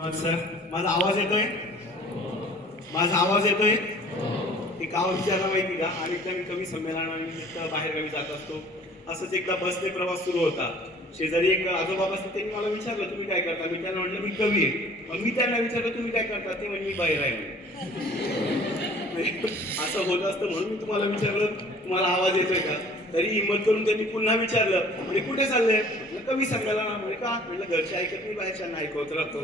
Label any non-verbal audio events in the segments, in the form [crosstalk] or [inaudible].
हा, सर. माझा आवाज येतोय? माझा आवाज येतोय? ते गाव विचारा माहिती का? अनेकदा मी कमी संमेलनानिमित्त बाहेरगावी जात असतो. असंच एकदा बसने प्रवास सुरू होता. शेजारी एक आजोबा बसले त्यांनी मला विचारलं तुम्ही काय करता? मी त्यांना म्हटलं मी कवी आहे. मग मी त्यांना विचारलं तुम्ही काय करता? ते म्हणजे मी बाहेर आहे. [laughs] असं होत असतं म्हणून मी तुम्हाला विचारलं तुम्हाला आवाज येतोय का? तरी हिंमत करून त्यांनी पुन्हा विचारलं म्हणजे कुठे चाललंय म्हटलं कवी सांगायला म्हणजे का? म्हटलं घरचे ऐकत मी बाहेरच्यांना ऐकवत राहतो.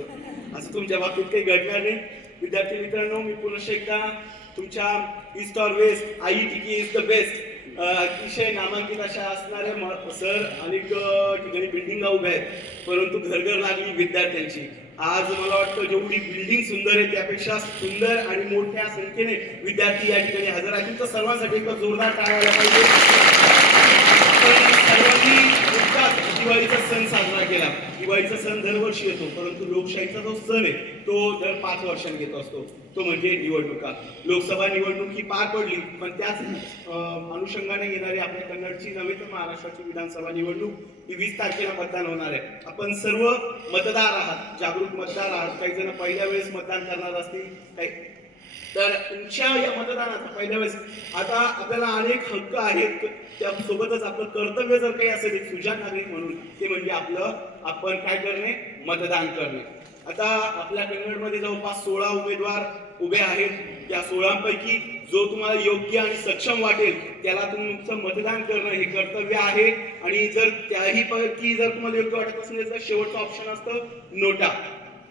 असं तुमच्या बाबतीत काही घडणार नाही. विद्यार्थी मित्रांनो मी पुन्हा एकदा तुमच्या ईस्ट ऑर वेस्ट आई टिकी इज द बेस्ट अतिशय नामांकित अशा असणाऱ्या सर अनेक ठिकाणी बिल्डिंगा उभ्या आहेत. परंतु घरघर लागली विद्यार्थ्यांची. आज मला वाटतं जेवढी बिल्डिंग सुंदर आहे त्यापेक्षा सुंदर आणि मोठ्या संख्येने विद्यार्थी या ठिकाणी हजर आहेत. तुमचं सर्वांसाठी एक जोरदार टाळायला पाहिजे आपण सर्वांनी नुकताच दिवाळीचा सण साजरा केला दिवाळीचा सण दरवर्षी येतो परंतु लोकशाहीचा जो सण आहे तो दर पाच वर्षांनी घेत असतो. तो म्हणजे निवडणुका. लोकसभा निवडणूक ही पार पडली पण त्याच अनुषंगाने येणारी आपल्या कन्नडची नव्हे तर महाराष्ट्राची विधानसभा निवडणूक ही वीस तारखेला मतदान होणार आहे. आपण सर्व मतदार आहात जागरूक मतदार आहात. काही जण पहिल्या वेळेस मतदान करणार असतील काही. तर तुमच्या या मतदानाचा पहिल्या वेळेस आता आपल्याला अनेक हक्क आहेत त्यासोबतच आपलं कर्तव्य जर काही असेल एक सुजाण नागरिक म्हणून ते म्हणजे आपलं आपण काय करणे? मतदान करणे. आता आपल्या कन्नडमध्ये जवळपास सोळा उमेदवार उभे आहेत. त्या सोळांपैकी जो तुम्हाला योग्य आणि सक्षम वाटेल त्याला तुमचं मतदान करणं हे कर्तव्य आहे. आणि जर त्याही पैकी जर तुम्हाला योग्य वाटत असेल तर शेवटचं ऑप्शन असतं नोटा.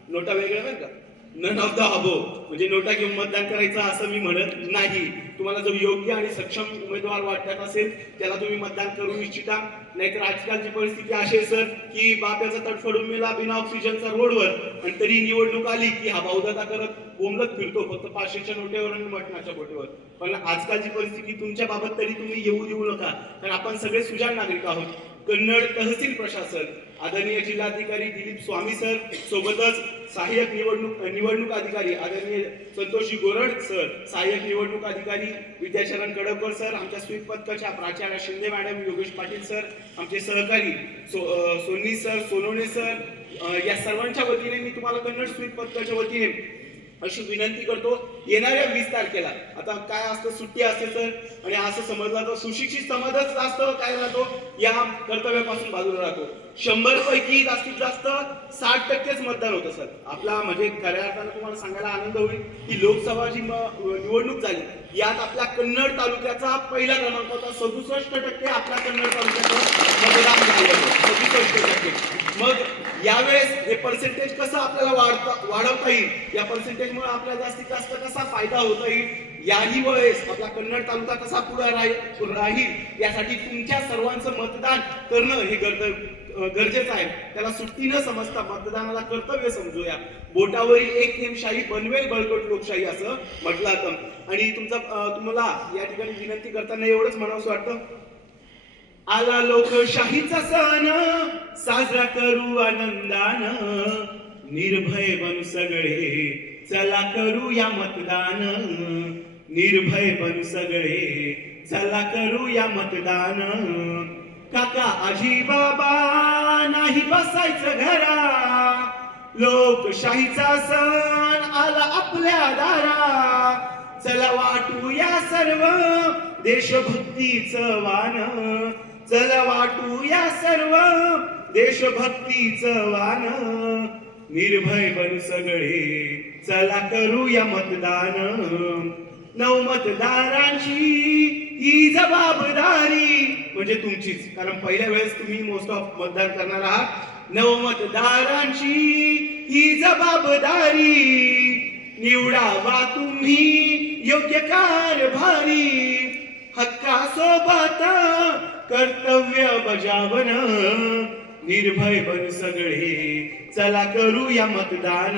नोटा वेगळ्या बरं का? नन ऑफ द अबो म्हणजे नोटा घेऊन मतदान करायचं असं मी म्हणत नाही. तुम्हाला जो योग्य आणि सक्षम उमेदवार वाटत असेल त्याला तुम्ही मतदान करू इच्छिता. नाहीतर आजकालची परिस्थिती अशी आहे सर की बाप्याचा तडफडून मेला बिना ऑक्सिजनचा रोडवर आणि तरी निवडणूक आली की हा भाऊदादा करत बोंबलत फिरतो फक्त पाचशेच्या नोटेवर आणि मटणाच्या बोटेवर. पण आजकालची परिस्थिती तुमच्या बाबत तरी तुम्ही येऊ देऊ नका. कारण आपण सगळे सुजाण नागरिक आहोत. कन्नड तहसील प्रशासन आदरणीय जिल्हाधिकारी दिलीप स्वामी सर सोबतच सहाय्यक निवडणूक निवडणूक अधिकारी आदरणीय संतोषी गोरड सर सहाय्यक निवडणूक अधिकारी विद्याशरण कडवकर सर आमच्या स्वीप पथकाच्या प्राचार्य शिंदे मॅडम योगेश पाटील सर आमचे सहकारी सो सोनी सर सोनवणे सर या सर्वांच्या वतीने मी तुम्हाला कन्नड स्वीप पथकाच्या वतीने अशी विनंती करतो येणाऱ्या वीस तारखेला. आता काय असतं सुट्टी असते सर आणि असं समजलं तर सुशिक्षित समाजच जास्त काय राहतो या कर्तव्यापासून बाजूला राहतो. शंभर पैकी जास्तीत जास्त साठ टक्केच मतदान होतं सर. आपला म्हणजे खऱ्या अर्थानं तुम्हाला सांगायला आनंद होईल की लोकसभा जी निवडणूक झाली यात आपल्या कन्नड तालुक्याचा पहिला क्रमांक होता. सदुसष्ट टक्के आपल्या कन्नड तालुक्याचं मतदान झालं सदुसष्ट टक्के. मग यावेळेस हे पर्सेंटेज कसं आपल्याला वाढता वाढवता येईल? या पर्सेंटेजमुळे आपल्याला जास्तीत जास्त कसा फायदा होता येईल? याही वेळेस आपला कन्नड तालुका कसा पुढे राहील राहील? यासाठी तुमच्या सर्वांचं मतदान करणं हे गरज गरजेचं आहे. त्याला सुट्टी न समजता मतदानाला कर्तव्य समजूया. बोटावरील एक नेमशाही बनवेल बळकट लोकशाही असं म्हटलं जातं. आणि तुमचा तुम्हाला या ठिकाणी विनंती करताना एवढंच म्हणावं वाटतं? आला लोकशाहीचा सण साजरा करू आनंदान. निर्भय बन सगळे चला करू या मतदान. निर्भय बन सगळे चला करू या मतदान. काका आजी बाबा नाही बसायचं घरा. लोकशाहीचा सण आला आपल्या दारा. चला वाटू या सर्व देशभक्तीचं वान चल वाटू या सर्व देशभक्तीचं वान. निर्भय बन सगळे चला करूया मतदान. नऊ मतदारांची ही जबाबदारी म्हणजे तुमचीच. कारण पहिल्या वेळेस तुम्ही मोस्ट ऑफ मतदान करणार आहात. नव मतदारांची ही जबाबदारी निवडावा तुम्ही. योग्य कारभारी हक्कासोबत कर्तव्य बजावन. निर्भय बन सगळे. चला करूया मतदान.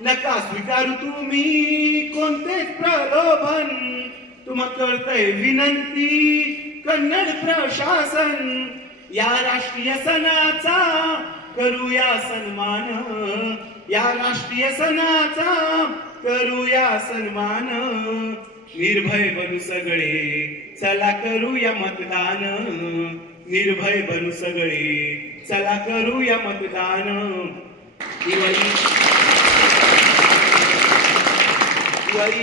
नका स्वीकारू तुम्ही कोणतेच प्रलोभन. तुम्हा करतय विनंती कन्नड प्रशासन. या राष्ट्रीय सणाचा करूया सन्मान. या राष्ट्रीय सणाचा करूया सन्मान. निर्भय बनू सगळे. चला करूया मतदान. निर्भय बनू सगळे. चला करूया मतदान. दिवाळी.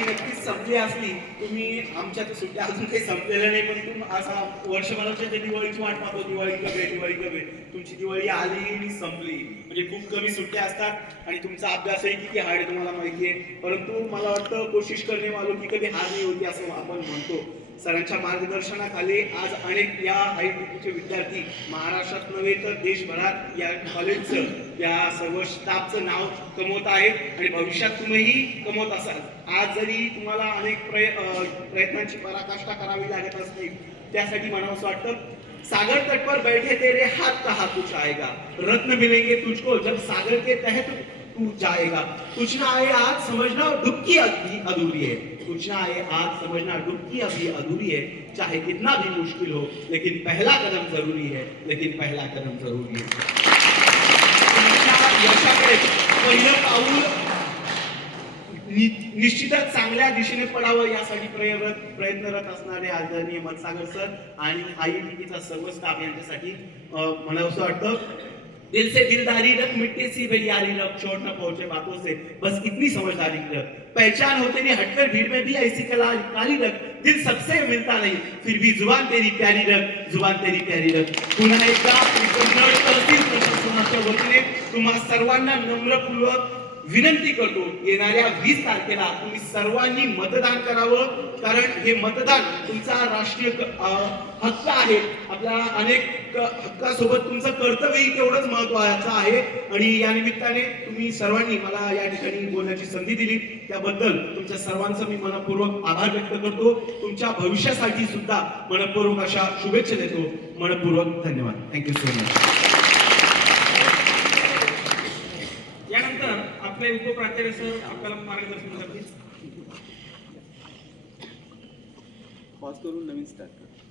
नक्कीच संपली असली. तुम्ही आमच्या सुट्ट्या अजून काही संपलेल्या नाही पण तुम असा वर्षभराच्या ते दिवाळीची वाट पाहतो दिवाळी कमी दिवाळी कमी तुमची दिवाळी आली आणि संपली. म्हणजे खूप कमी सुट्ट्या असतात आणि तुमचा अभ्यासही किती हार्ड तुम्हाला माहिती आहे. परंतु मला वाटतं कोशिश करणे मालो की कधी हार नाही होती असं आपण म्हणतो. सरांच्या मार्गदर्शनाखाली आज अनेक या आय विद्यार्थी महाराष्ट्रात नव्हे तर देशभरात या कॉलेजचं या सर्व स्टाफचं नाव कमवत आहेत आणि भविष्यात तुम्हीही कमवत असाल. आज जरी तुम्हाला अनेक प्रय प्रयत्नांची पराकाष्ठा करावी लागत असते त्यासाठी मला असं वाटतं सागर तट पर बैठे तेरे हाथ कहा कुछ आएगा रत्न मिलेंगे तुझको जब सागर के तहत टूट जाएगा। कुछ ना आए आज समझना डुबकी अभी अधूरी है कुछ ना आए आज समझना डुबकी अभी अधूरी है चाहे कितना भी मुश्किल हो लेकिन पहला कदम जरूरी है लेकिन पहला कदम जरूरी है। यशाकडे पहिलं पाऊल निश्चितच चांगल्या दिशेने पडावं यासाठी प्रयत्न प्रयत्नरत असणारे आदरणीय मनसागर सर आणि आई टीव्हीचा सर्व स्टाफ यांच्यासाठी मला असं वाटतं दिल से दिलदारी रख, मिट्टी सी भैयारी रख, चोट न पहुँचे बातों से। बस इतनी समझदारी रख। पहचान होते नहीं, हटकर भीड़ में भी ऐसी कला काली रख। दिल सबसे मिलता नहीं, फिर भी ज़ुबान तेरी प्यारी रख, ज़ुबान तेरी प्यारी रख। पुन्हा एकदा बार तहसील प्रशासनाच्या वतीने तुम्हा सर्वांना नम्रपूर्वक विनंती करतो येणाऱ्या वीस तारखेला तुम्ही सर्वांनी मतदान करावं. कारण हे मतदान तुमचा राष्ट्रीय हक्क आहे. आपल्या अनेक हक्कासोबत तुमचं कर्तव्यही तेवढंच महत्वाचं आहे. आणि या निमित्ताने तुम्ही सर्वांनी मला या ठिकाणी बोलण्याची संधी दिली. त्याबद्दल तुमच्या सर्वांचं मी मनपूर्वक आभार व्यक्त करतो. तुमच्या भविष्यासाठी सुद्धा मनपूर्वक अशा शुभेच्छा देतो. मनपूर्वक धन्यवाद. थँक्यू सो मच आपले उपप्राचार्य सर आपल्याला मार्गदर्शन करतील. पॉज करून नवीन स्टार्ट